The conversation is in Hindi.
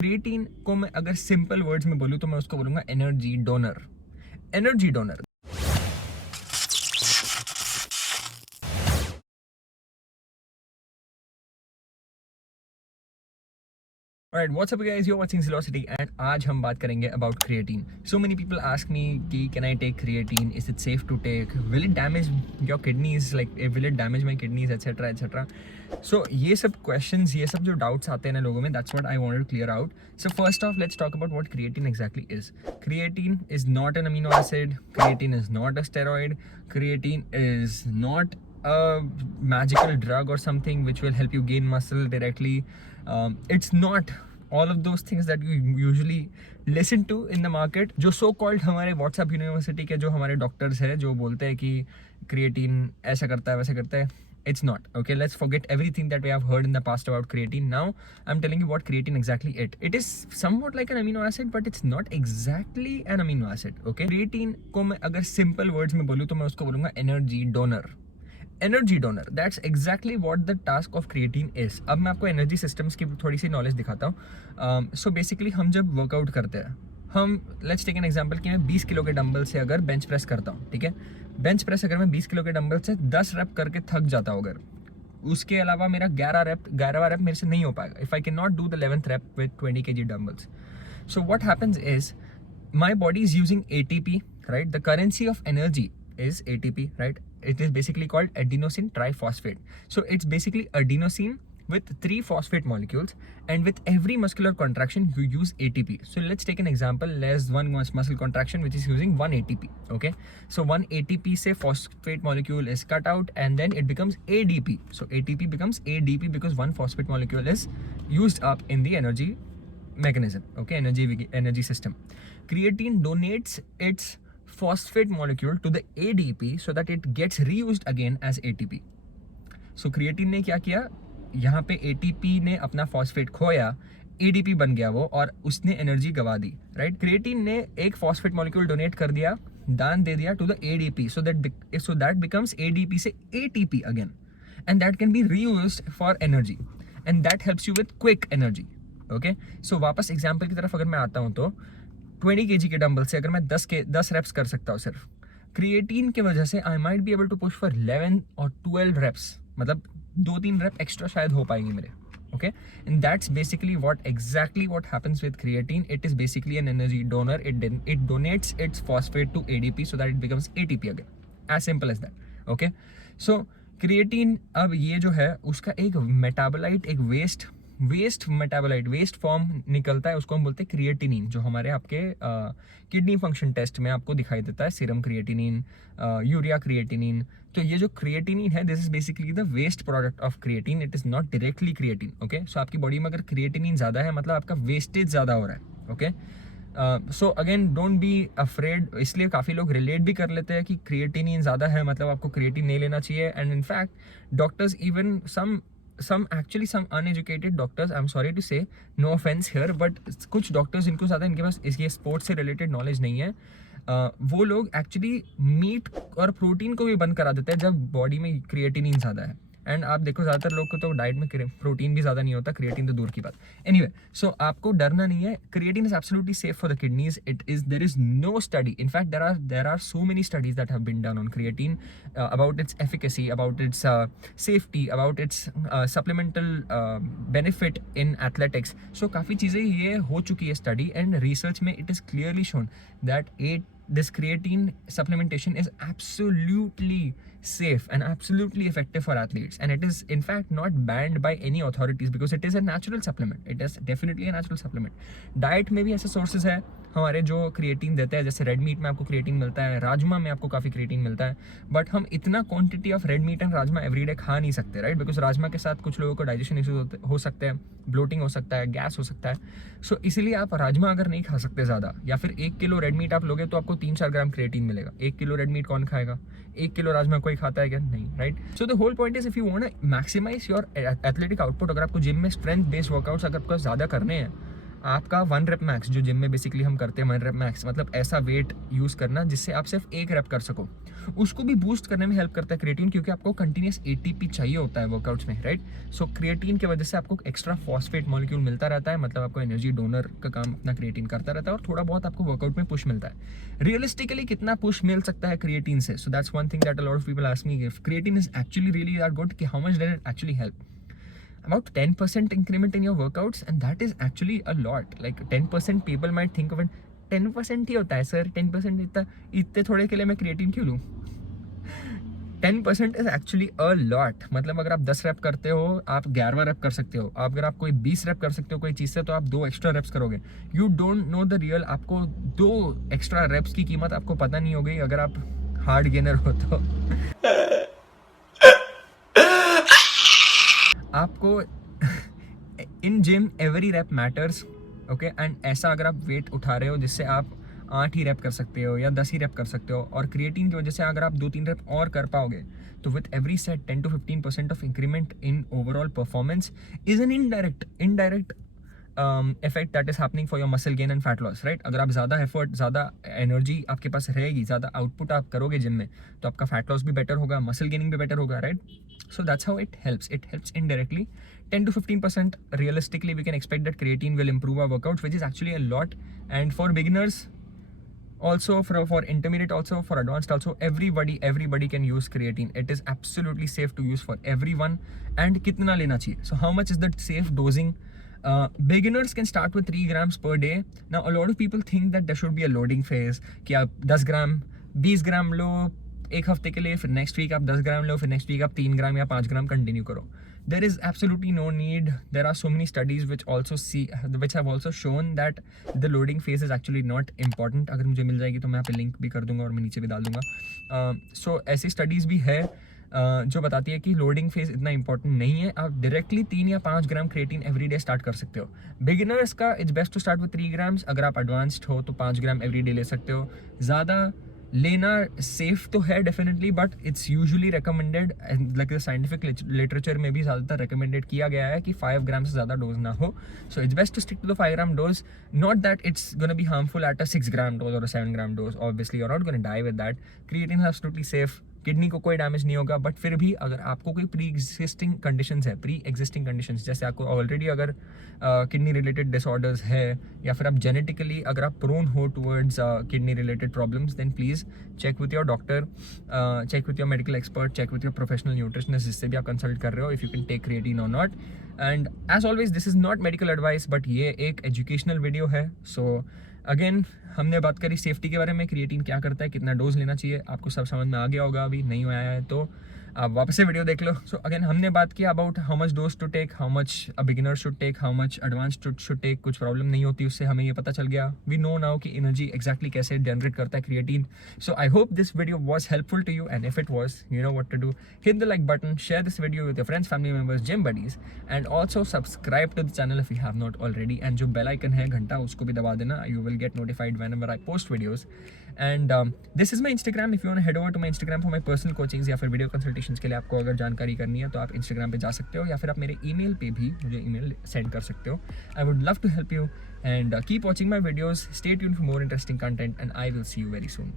क्रिएटिन को मैं अगर सिंपल वर्ड्स में बोलूँ तो मैं उसको बोलूँगा energy donor. Energy donor. Alright, what's up guys? You're watching Velocity and आज हम बात करेंगे about creatine. So many people ask me कि can I take creatine? Is it safe to take? Will it damage your kidneys? Like will it damage my kidneys, etc. etc. So ये सब questions, ये सब जो doubts आते हैं ना लोगों में, that's what I wanted to clear out. So first off, let's talk about what creatine exactly is. Creatine is not an amino acid. Creatine is not a steroid. Creatine is not a magical drug or something which will help you gain muscle directly. It's not all of those things that you usually listen to in the market. जो so called हमारे व्हाट्सएप यूनिवर्सिटी के जो हमारे डॉक्टर्स हैं जो बोलते हैं कि क्रिएटिन ऐसा करता है वैसा करता है, it's not. Okay, let's forget everything that we have heard in the past about creatine. Now I'm telling you what creatine exactly it is. Somewhat like an amino acid, but it's not exactly an amino acid. Okay, creatine को मैं अगर simple words में बोलूँ तो मैं उसको बोलूँगा energy donor. Energy donor, that's exactly what the task of creatine is. अब मैं आपको एनर्जी सिस्टम्स की थोड़ी सी नॉलेज दिखाता हूँ. सो बेसिकली हम जब वर्कआउट करते हैं, हम लेट्स टेक एन एग्जांपल कि मैं 20 किलो के डंबल से अगर बेंच प्रेस करता हूँ, ठीक है. बेंच प्रेस अगर मैं 20 किलो के डंबल से 10 रैप करके थक जाता हूँ, अगर उसके अलावा मेरा 11वां रैप मेरे से नहीं हो पाएगा if I can not do the 11th rep with 20 kg dumbbells. So what happens is my body is using ATP, right? The currency of energy is ATP, right? It is basically called adenosine triphosphate. So it's basically adenosine with 3 phosphate molecules, and with every muscular contraction you use ATP. So let's take an example. There's one muscle contraction which is using 1 ATP. Okay, so 1 ATP से phosphate molecule is cut out and then it becomes ADP. So ATP becomes ADP because 1 phosphate molecule is used up in the energy mechanism. Okay, energy system. Creatine donates its phosphate molecule to the ADP so that it gets reused again as ATP. So creatine ने क्या किया, यहाँ पे ATP ने अपना phosphate खोया, ADP बन गया वो, और उसने एनर्जी गवा दी, राइट. क्रिएटिन ने एक phosphate molecule डोनेट कर दिया, दान दे दिया to the ADP, so that becomes ADP से ATP again, and that can be reused for energy, and that helps you with quick energy. Okay, so वापस एग्जाम्पल की तरफ अगर मैं आता हूँ तो 20 kg के डंबल से अगर मैं 10 रेप्स कर सकता हूँ सिर्फ क्रिएटिन की वजह से, I might be able to push for 11 और 12 रेप्स, मतलब 2-3 रेप एक्स्ट्रा शायद हो पाएंगे मेरे. Okay, and that's basically what happens with creatine. It is basically an energy donor. It donates its phosphate to ADP so that it becomes ATP again, as simple as that. Okay, so creatine अब ये जो है उसका एक मेटाबोलाइट, एक वेस्ट फॉर्म निकलता है, उसको हम बोलते हैं क्रिएटिनिन, जो हमारे आपके किडनी फंक्शन टेस्ट में आपको दिखाई देता है, सीरम क्रिएटिनिन, यूरिया क्रिएटिनिन. तो ये जो क्रिएटिनिन है, this is basically the waste product of creatine. It is not directly creatine. Okay, so आपकी बॉडी में अगर क्रिएटिनिन ज़्यादा है मतलब आपका वेस्टेज ज़्यादा हो रहा है. Okay, so again don't be afraid. इसलिए काफ़ी लोग रिलेट भी कर लेते हैं कि क्रिएटिनिन ज़्यादा है मतलब आपको क्रिएटिन नहीं लेना चाहिए. And in fact doctors, even some uneducated doctors, I'm sorry to say, no offense here, but कुछ डॉक्टर्स इनको ज़्यादा इनके पास इसके स्पोर्ट्स से रिलेटेड नॉलेज नहीं है. वो लोग एक्चुअली मीट और प्रोटीन को भी बंद करा देते हैं जब बॉडी में क्रिएटिनिन ज़्यादा है. एंड आप देखो ज़्यादातर लोग को तो डाइट में प्रोटीन भी ज़्यादा नहीं होता, क्रिएटिन तो दूर की बात. एनीवे, सो आपको डरना नहीं है. Creatine is absolutely safe for the kidneys. There is no study, in fact there are so many studies that have been done on creatine about its efficacy, about its safety, about its supplemental benefit in athletics. So काफ़ी चीज़ें ये हो चुकी है स्टडी एंड रिसर्च में. It is clearly shown that this creatine supplementation is absolutely safe and absolutely effective for athletes, and it is in fact not banned by any authorities because it is a natural supplement. It is definitely a natural supplement. Diet में भी ऐसे sources है हमारे जो क्रिएटिन देते हैं, जैसे रेड मीट में आपको क्रिएटिन मिलता है, राजमा में आपको काफ़ी क्रिएटिन मिलता है, बट हम इतना quantity of red meat and rajma everyday खा नहीं सकते, राइट. बिकॉज राजमा के साथ कुछ लोगों को डाइजेशन इश्यूज हो सकते हैं, ब्लोटिंग हो सकता है, गैस हो सकता है. सो इसीलिए आप राजमा अगर नहीं खा सकते ज़्यादा, या फिर 1 किलो रेड मीट आप लोगे तो आपको 3-4 ग्राम क्रिएटिन मिलेगा. 1 किलो रेड मीट कौन खाएगा? 1 किलो राजमा कोई खाता है क्या? नहीं, right. So the whole point is if you want to maximise your athletic output, अगर आपको जिम में स्ट्रेंथ बेस्ड वर्कआउट्स अगर आपको ज़्यादा करने हैं, आपका 1 रेप मैक्स, जो जिम में बेसिकली हम करते हैं 1 रेप मैक्स, मतलब ऐसा वेट यूज़ करना जिससे आप सिर्फ 1 रेप कर सको, उसको भी बूस्ट करने में हेल्प करता है क्रिएटिन, क्योंकि आपको कंटिन्यूस एटीपी चाहिए होता है वर्कआउट्स में, राइट। सो क्रिएटिन की वजह से आपको एक्स्ट्रा फॉस्फेट मॉलिक्यूल मिलता रहता है, मतलब आपको एनर्जी डोनर का काम अपना क्रिएटिन करता रहता है, और थोड़ा बहुत आपको वर्कआउट में पुश मिलता है। रियलिस्टिकली कितना पुश मिल सकता है क्रिएटिन से? So that's one thing that a lot of people ask me, if creatine is actually really that good, कि how much does it actually help? About 10% increment in your workouts, and that is actually a lot. Like 10%, people might think of it, 10% ही होता है सर, 10% इतने थोड़े के लिए मैं क्रिएटिन क्यों लूँ? 10% इज एक्चुअली अ लॉट। मतलब अगर आप 10 रैप करते हो, आप 11वां रैप कर सकते हो। अगर आप कोई 20 रैप कर सकते हो कोई चीज़ से, तो आप 2 एक्स्ट्रा रैप्स करोगे। You don't know the real, आपको 2 एक्स्ट्रा रैप्स की कीमत आपको पता नहीं होगी अगर आप हार्ड गेनर हो तो। आपको in gym every rep matters, okay. And ऐसा अगर आप वेट उठा रहे हो जिससे आप 8 ही रैप कर सकते हो या 10 ही रैप कर सकते हो, और क्रिएटिन की वजह से अगर आप 2-3 रैप और कर पाओगे, तो with every set 10 to 15% of increment in overall performance is an indirect effect that is happening for your muscle gain and fat loss, right. अगर आप ज़्यादा एफर्ट, ज़्यादा एनर्जी आपके पास रहेगी, ज़्यादा आउटपुट आप करोगे जिम में, तो आपका फैट लॉस भी बेटर होगा, मसल गेनिंग भी बेटर होगा, right. So that's how it helps indirectly. 10 to 15% realistically we can expect that creatine will improve our workouts, which is actually a lot. And for beginners also, for intermediate also, for advanced also, everybody can use creatine. It is absolutely safe to use for everyone. And kitna lena chahiye? So how much is that safe dosing? Beginners can start with 3 grams per day. Now a lot of people think that there should be a loading phase कि आप 10 ग्राम 20 ग्राम लो एक हफ्ते के लिए, फिर नेक्स्ट वीक आप 10 ग्राम लो, फिर नेक्स्ट वीक आप 3 ग्राम या 5 ग्राम कंटिन्यू करो। There is absolutely no need. There are so many studies which have also shown that the loading phase is actually not important. अगर मुझे मिल जाएगी तो मैं यहाँ पे लिंक भी कर दूंगा और मैं नीचे भी डाल दूंगा। सो ऐसी स्टडीज़ भी है जो बताती है कि लोडिंग फेज इतना इंपॉर्टेंट नहीं है। आप डायरेक्टली 3 या 5 gram creatine every day start कर सकते हो। बिगिनर्स का it's best to start with 3 grams. अगर आप एडवांस्ड हो तो 5 ग्राम एवरी डे ले सकते हो। ज़्यादा लेना सेफ तो है definitely, but it's usually recommended, like the scientific literature में भी ज़्यादातर रिकमेंडेड किया गया है कि 5 ग्राम से ज़्यादा डोज ना हो। So it's best to stick to the 5 gram dose, not that it's gonna be harmful at a 6 gram dose और a 7 gram dose. Obviously you are not gonna die with that. Creatine is absolutely safe, kidney को कोई डैमेज नहीं होगा। बट फिर भी अगर आपको कोई प्री एग्जिस्टिंग कंडीशंस जैसे आपको ऑलरेडी अगर किडनी रिलेटेड डिसऑर्डर्स है, या फिर आप जेनेटिकली अगर आप प्रोन हो towards kidney related problems, then please check with your doctor, check with your medical expert, check with your professional nutritionist जिससे भी आप कंसल्ट कर रहे हो, if you can take creatine और not. And as always this is not medical advice, but ये एक एजुकेशनल वीडियो है। सो अगेन हमने बात करी सेफ्टी के बारे में, क्रिएटिन क्या करता है, कितना डोज लेना चाहिए, आपको सब समझ में आ गया होगा। अभी नहीं आया है तो आप वापस से वीडियो देख लो। सो अगेन हमने बात किया about how much dose to take, how much a beginner should take, how much advance should take. कुछ प्रॉब्लम नहीं होती उससे, हमें ये पता चल गया। वी नो नाउ कि एनर्जी एक्जैक्टली कैसे जनरेट करता है creatine. So I hope this video was helpful to you, and if it was, you know what to do. Hit the like button, share this video with your friends, family members, gym buddies, and also subscribe to the channel if you have not already. And जो बेल आइकन है घंटा, उसको भी दबा देना। You will get notified whenever I post videos. And this is my Instagram. If you want to head over to my Instagram for my personal coachings या फिर वीडियो कंसल्टेशंस के लिए आपको अगर जानकारी करनी है तो आप इंस्टाग्राम पे जा सकते हो, या फिर आप मेरे ईमेल पे भी मुझे ईमेल सेंड कर सकते हो। I would love to help you, and keep watching my videos. Stay tuned for more interesting content, and I will see you very soon.